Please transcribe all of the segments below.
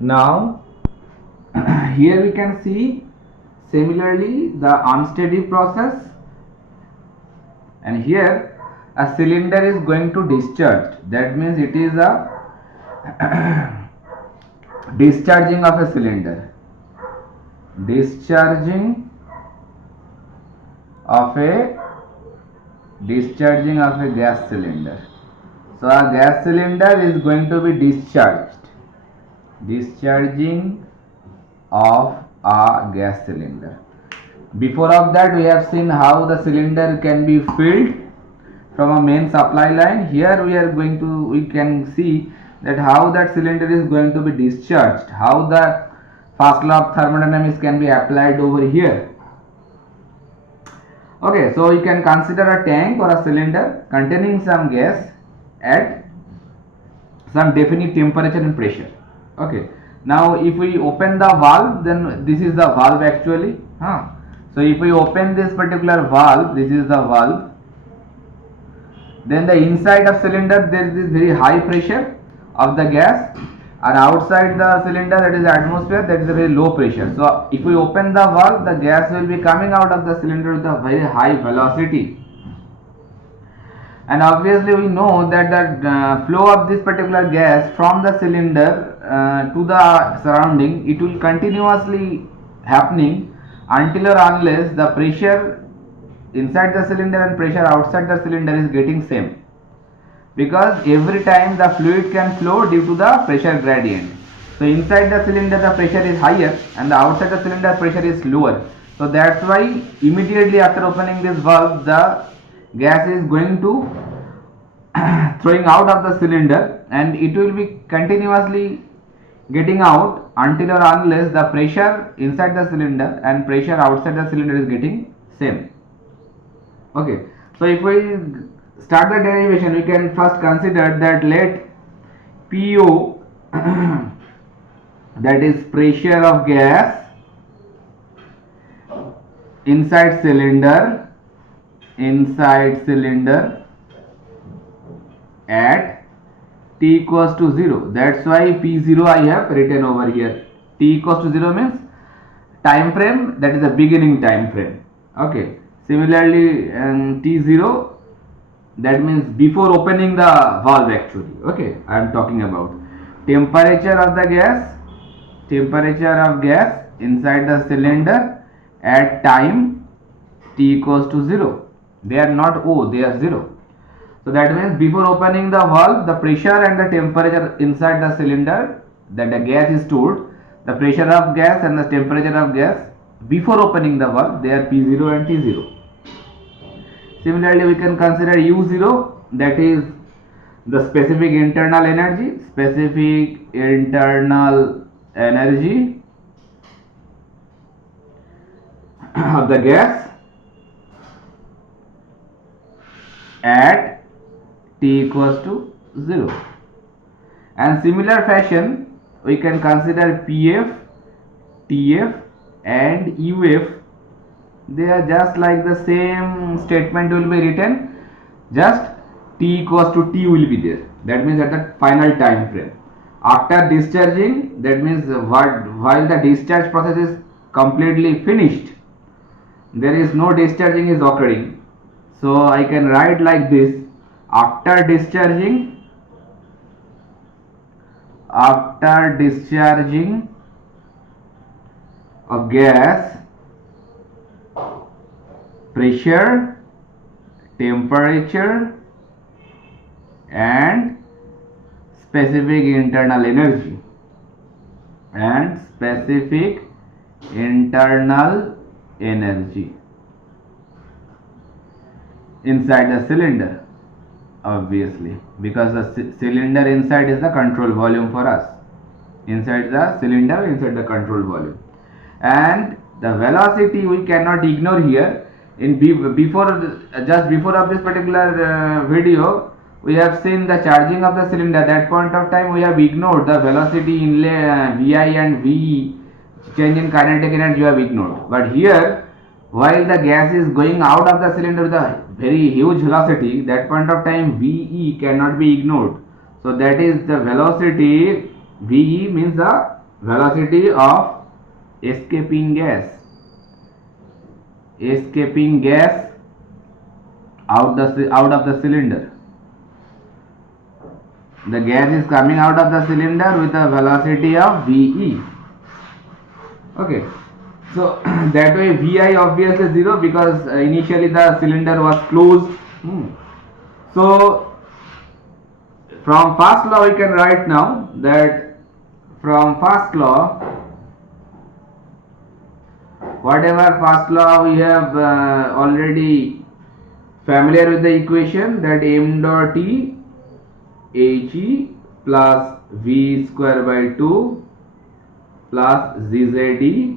Now here we can see similarly the unsteady process, and here a cylinder is going to discharge. That means it is a discharging of a cylinder, discharging of a gas cylinder. So a gas cylinder is going to be discharged, discharging of a gas cylinder. Before of that we have seen how the cylinder can be filled from a main supply line. Here we can see that how that cylinder is going to be discharged, how the first law of thermodynamics can be applied over here. Okay, so you can consider a tank or a cylinder containing some gas at some definite temperature and pressure. Okay, now if we open the valve, then this is the valve actually. So if we open this particular valve, this is the valve, then the inside of cylinder there is this very high pressure of the gas, and outside the cylinder, that is atmosphere, that is a very low pressure. So if we open the valve, the gas will be coming out of the cylinder with a very high velocity, and obviously we know that the flow of this particular gas from the cylinder to the surrounding, it will continuously happening until or unless the pressure inside the cylinder and pressure outside the cylinder is getting same, because every time the fluid can flow due to the pressure gradient. So inside the cylinder the pressure is higher and the outside the cylinder pressure is lower. So that's why immediately after opening this valve, the gas is going to throwing out of the cylinder, and it will be continuously getting out until or unless the pressure inside the cylinder and pressure outside the cylinder is getting same. Okay, so if we start the derivation, we can first consider that let PO that is pressure of gas inside cylinder at T equals to 0. That's why P0 I have written over here. T equals to 0 means time frame, that is the beginning time frame. Okay, similarly T0, that means before opening the valve actually. Okay, I am talking about temperature of gas inside the cylinder at time T equals to 0. They are not O, they are 0. So that means before opening the valve, the pressure and the temperature inside the cylinder that the gas is stored, the pressure of gas and the temperature of gas before opening the valve, they are P0 and T0. Similarly, we can consider U0, that is the specific internal energy of the gas at T equals to 0. And similar fashion, we can consider PF, TF and UF. They are just like the same statement will be written, just T equals to T will be there. That means at the final time frame. After discharging, that means while the discharge process is completely finished, there is no discharging is occurring. So I can write like this: after discharging of gas, pressure, temperature and specific internal energy inside the cylinder, obviously, because the cylinder inside is the control volume for us. Inside the cylinder, inside the control volume, and the velocity we cannot ignore here. Just before of this particular video, we have seen the charging of the cylinder. That point of time we have ignored the velocity inlay Vi and Ve, change in kinetic energy, you have ignored. But here, while the gas is going out of the cylinder with a very huge velocity, that point of time Ve cannot be ignored. So that is the velocity. Ve means the velocity of escaping gas out of the cylinder. The gas is coming out of the cylinder with a velocity of VE. Okay, so that way Vi obviously 0 because initially the cylinder was closed. So from first law we can write now that from first law, whatever first law we have already familiar with the equation, that m dot E He plus V square by 2 plus ZZE,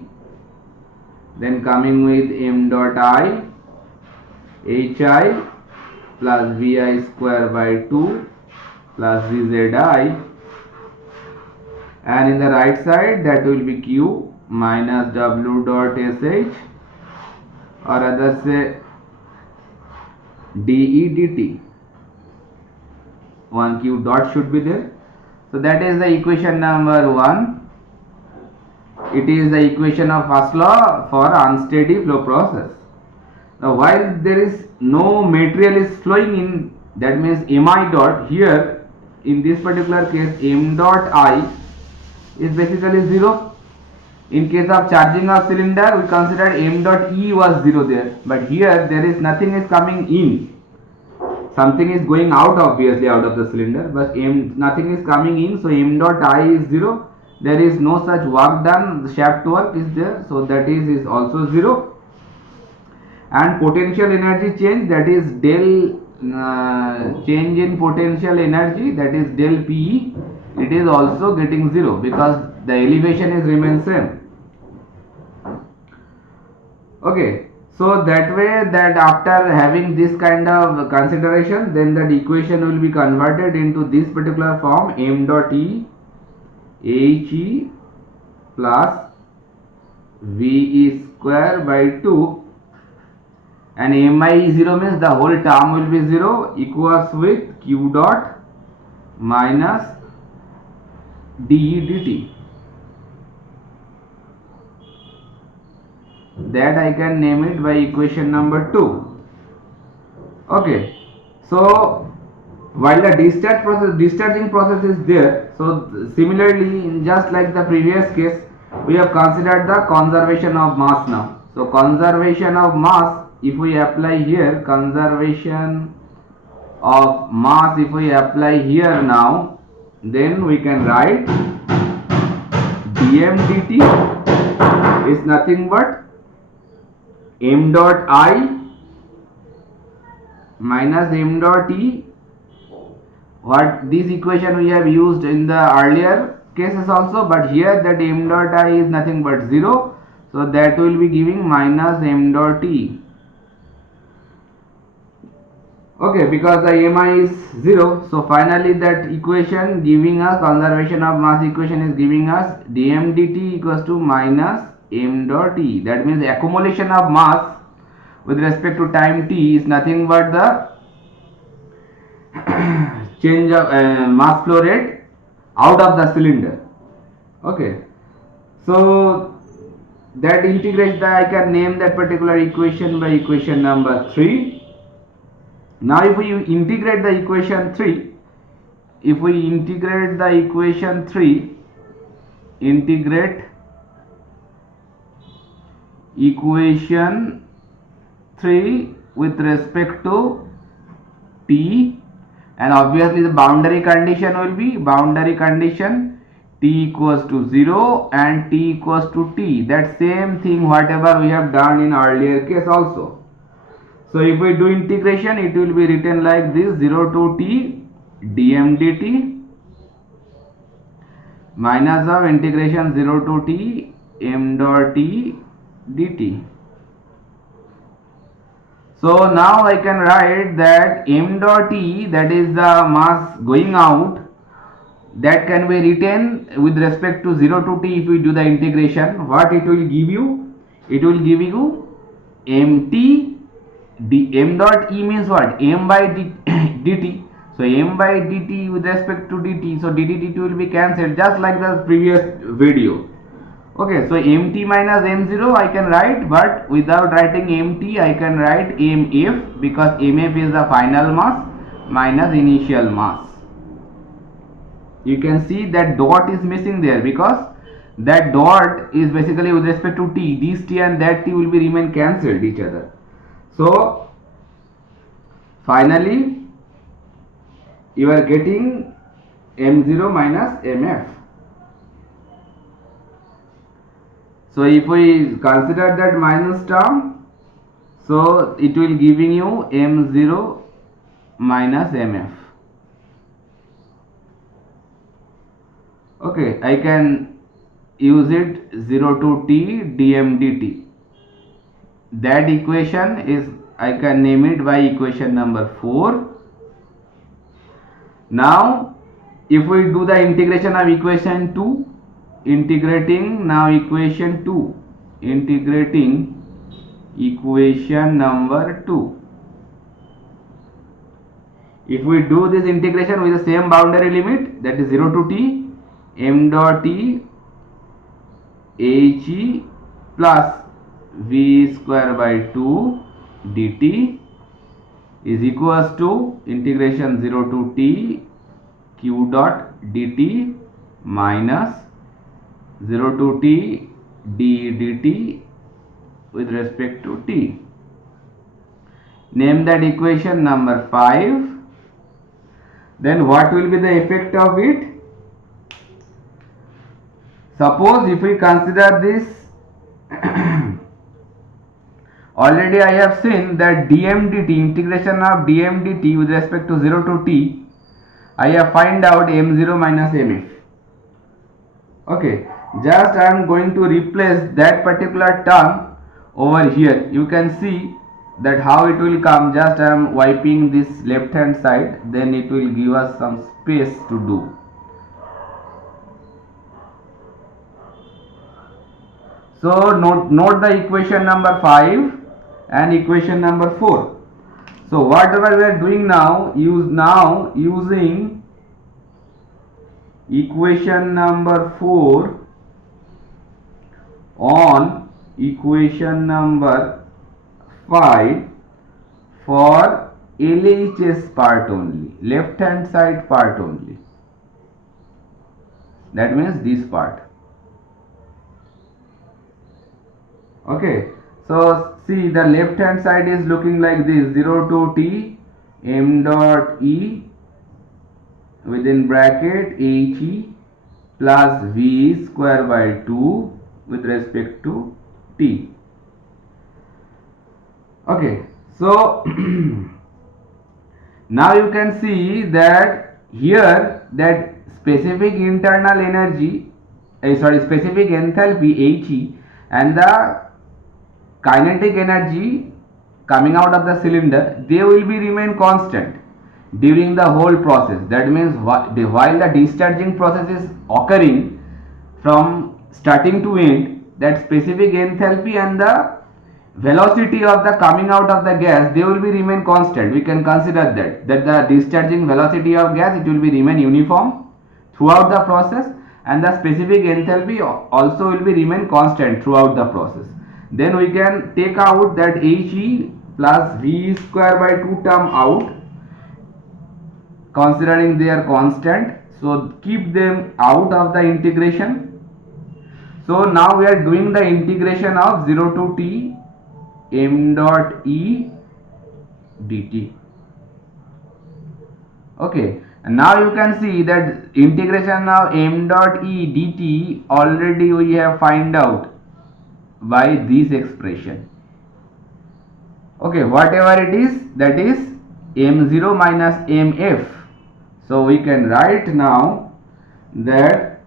then coming with m dot I Hi plus Vi square by 2 plus ZZI, and in the right side that will be Q minus W dot SH, or others say dE dt. One Q dot should be there. So that is the equation number 1. It is the equation of first law for unsteady flow process. Now while there is no material is flowing in, that means Mi dot, here in this particular case m dot I is basically 0. In case of charging of cylinder we considered m dot E was 0 there, but here there is nothing is coming in, something is going out obviously out of the cylinder, but nothing is coming in, so m dot I is 0. There is no such work done, the shaft work is there, so that is also 0. And potential energy change, that is del change in potential energy, that is del PE, it is also getting 0 because the elevation is remain same. Okay, so that way, that after having this kind of consideration, then that equation will be converted into this particular form, m dot E He plus VE square by 2, and Mi is 0 means the whole term will be 0, equals with Q dot minus dE dt. That I can name it by equation number 2. Okay, so while the discharging process is there, so similarly, in just like the previous case, we have considered the conservation of mass now. So conservation of mass, if we apply here, conservation of mass, if we apply here now, then we can write dm dt is nothing but m dot I minus m dot E. What this equation we have used in the earlier cases also, but here that m dot I is nothing but 0, so that will be giving minus m dot E. Okay, because the Mi is 0, so finally that equation giving us conservation of mass equation is giving us dm dt equals to minus m dot E. That means accumulation of mass with respect to time t is nothing but the change of mass flow rate out of the cylinder. Okay, so that integrates the, I can name that particular equation by equation number 3. Now if we integrate the equation 3, integrate equation 3 with respect to t, and obviously the boundary condition will be t equals to 0 and t equals to t, that same thing whatever we have done in earlier case also. So if we do integration, it will be written like this: 0 to t dm dt minus of integration 0 to t m dot t dt. So now I can write that m dot E, that is the mass going out, that can be written with respect to 0 to t. If we do the integration, what it will give you? It will give you mt m dot E means what? M by dt. So m by dt with respect to dt, so dt will be cancelled just like the previous video. Okay, so mt minus m0 I can write, but without writing mt I can write mf, because mf is the final mass minus initial mass. You can see that dot is missing there, because that dot is basically with respect to t. This t and that t will be remain cancelled each other. So finally you are getting m0 minus mf. So if we consider that minus term, so it will giving you m0 minus mf. Okay, I can use it 0 to t dm dt. That equation is, I can name it by equation number 4. Now if we do the integration of equation 2, integrating now equation 2, integrating equation number 2. If we do this integration with the same boundary limit, that is 0 to t m dot e he plus v square by 2 dt is equals to integration 0 to t q dot dt minus 0 to t d dt with respect to t. Name that equation number 5. Then what will be the effect of it? Suppose if we consider this already I have seen that dm dt, integration of dm dt with respect to 0 to t, I have find out m0 minus mf. Okay, just I am going to replace that particular term over here. You can see that how it will come. Just I am wiping this left hand side, then it will give us some space to do. So note the equation number 5 and equation number 4. So whatever we are doing now, using equation number 4 on equation number 5 for LHS part only, left hand side part only. That means this part. Okay, so see, the left hand side is looking like this: 0 to t m dot e within bracket he plus v square by 2 with respect to t. Okay, so now you can see that here that specific internal energy, specific enthalpy he and the kinetic energy coming out of the cylinder, they will be remain constant during the whole process. That means while the discharging process is occurring from starting to end, that specific enthalpy and the velocity of the coming out of the gas, they will be remain constant. We can consider that the discharging velocity of gas, it will be remain uniform throughout the process, and the specific enthalpy also will be remain constant throughout the process. Then we can take out that he plus v square by 2 term out, considering they are constant, so keep them out of the integration. So now we are doing the integration of 0 to t m dot e dt. Okay, and now you can see that integration of m dot e dt already we have find out by this expression. Okay, whatever it is, that is m0 minus mf. So we can write now that,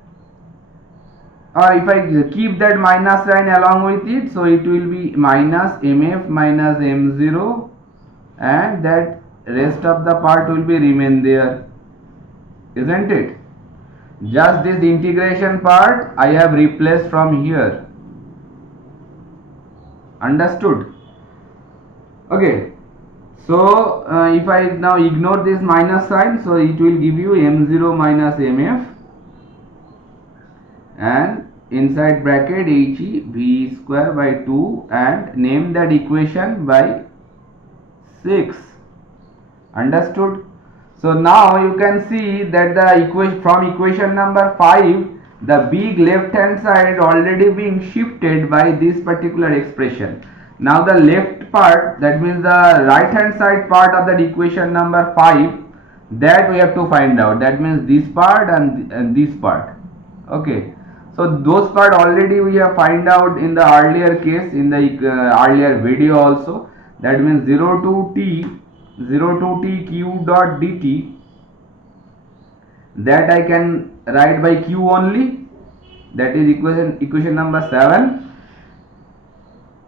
or if I keep that minus sign along with it, so it will be minus mf minus m0, and that rest of the part will be remain there, isn't it? Just this integration part I have replaced from here. Understood? Okay, So if I now ignore this minus sign, so it will give you m0 minus mf, and inside bracket He v square by 2, and name that equation by 6. Understood? So now you can see that the equation from equation number 5, the big left hand side already being shifted by this particular expression. Now the left part, that means the right hand side part of that equation number 5, that we have to find out. That means this part and this part. Okay. So those part already we have find out in the earlier case, in the earlier video also. That means 0 to t q dot dt, that I can write by q only, that is equation number 7.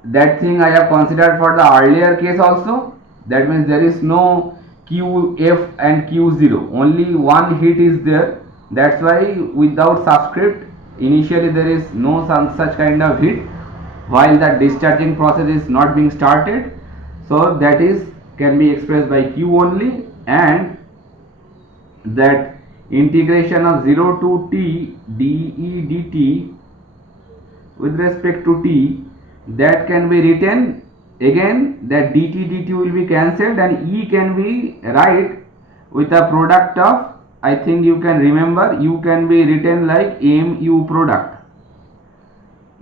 That thing I have considered for the earlier case also. That means there is no qf and q0, only one heat is there. That's why without subscript initially there is no such kind of heat while the discharging process is not being started. So that is can be expressed by q only, and that integration of 0 to t de dt with respect to t, that can be written again, that dt will be cancelled, and e can be write with a product of, I think you can remember, u can be written like mu product.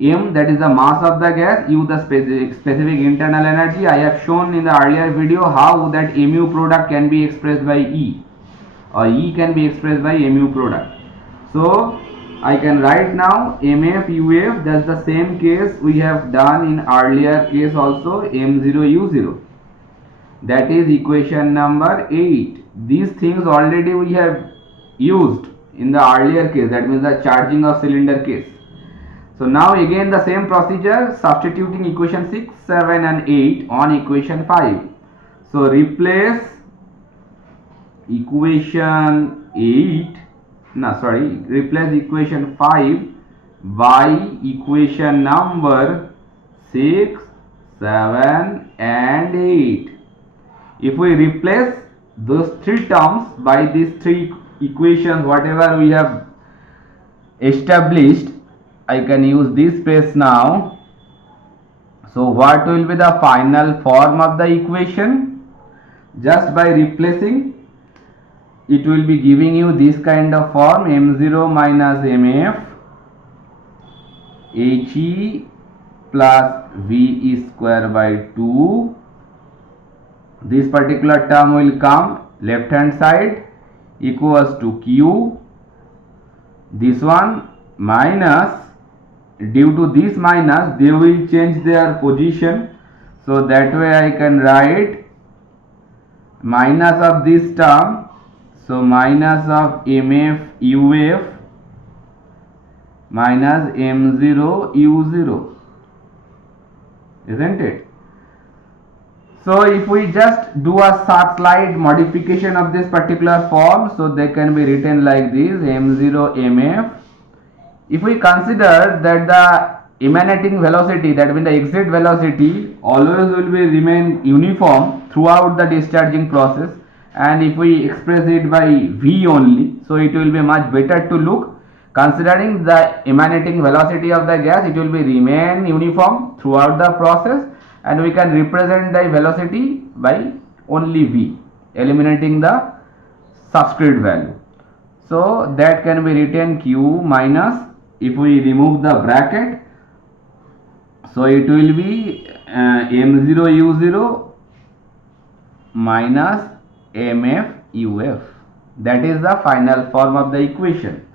M, that is the mass of the gas, U the specific internal energy. I have shown in the earlier video how that mu product can be expressed by E, or E can be expressed by mu product. So I can write now mf uf, that's the same case we have done in earlier case also, m0 u0, that is equation number 8. These things already we have used in the earlier case, that means the charging of cylinder case. So now again the same procedure, substituting equation 6, 7 and 8 on equation 5. So replace equation 8, replace equation 5 by equation number 6, 7 and 8. If we replace those three terms by these three equations, whatever we have established, I can use this space now. So what will be the final form of the equation? Just by replacing, it will be giving you this kind of form, m0 minus mf He plus v square by 2. This particular term will come left hand side equals to q, this one minus, due to this minus they will change their position, so that way I can write minus of this term, so minus of mf uf minus m0 u0, isn't it? So if we just do a slight modification of this particular form, so they can be written like this, m0 mf. If we consider that the emanating velocity, that means the exit velocity, always will be remain uniform throughout the discharging process, and if we express it by v only, so it will be much better to look. Considering the emanating velocity of the gas, it will be remain uniform throughout the process, and we can represent the velocity by only v, eliminating the subscript value. So that can be written q minus, if we remove the bracket, so it will be m0 u0 minus mf uf. That is the final form of the equation.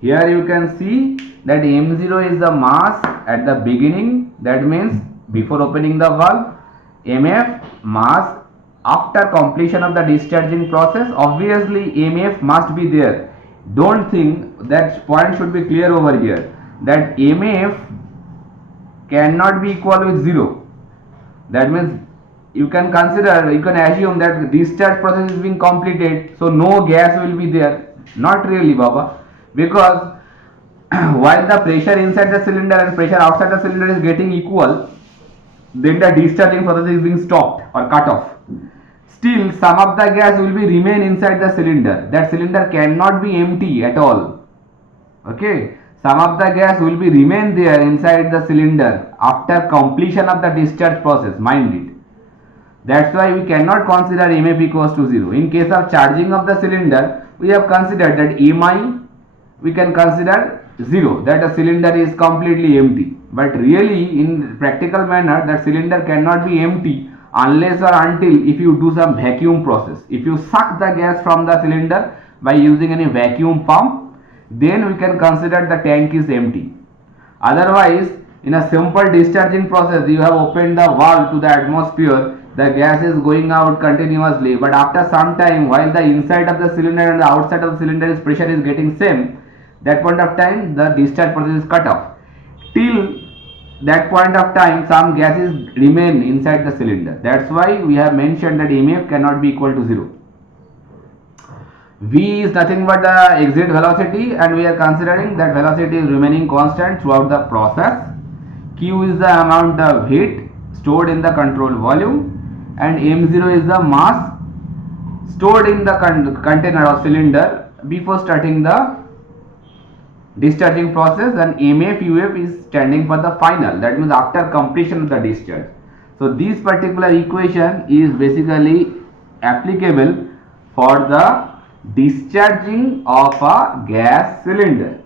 Here you can see that m0 is the mass at the beginning, that means before opening the valve, mf mass after completion of the discharging process. Obviously mf must be there, don't think, that point should be clear over here, that mf cannot be equal with 0. That means you can consider, you can assume that discharge process is being completed, so no gas will be there. Not really, Baba, because while the pressure inside the cylinder and pressure outside the cylinder is getting equal, then the discharging process is being stopped or cut off. still some of the gas will be remain inside the cylinder. That cylinder cannot be empty at all. Okay, some of the gas will be remain there inside the cylinder after completion of the discharge process, mind it. That's why we cannot consider MF equals to 0. In case of charging of the cylinder, we have considered that Mi we can consider 0, that the cylinder is completely empty. But really in practical manner, that cylinder cannot be empty unless or until if you do some vacuum process. If you suck the gas from the cylinder by using any vacuum pump, then we can consider the tank is empty. Otherwise, in a simple discharging process, you have opened the valve to the atmosphere, the gas is going out continuously, but after some time, while the inside of the cylinder and the outside of the cylinder pressure is getting same, that point of time the discharge process is cut off. Till that point of time, some gases remain inside the cylinder. That's why we have mentioned that MF cannot be equal to 0. V is nothing but the exit velocity, and we are considering that velocity is remaining constant throughout the process. Q is the amount of heat stored in the control volume, and M0 is the mass stored in the container or cylinder before starting the discharging process, and MF UF is standing for the final, that means after completion of the discharge. So this particular equation is basically applicable for the discharging of a gas cylinder.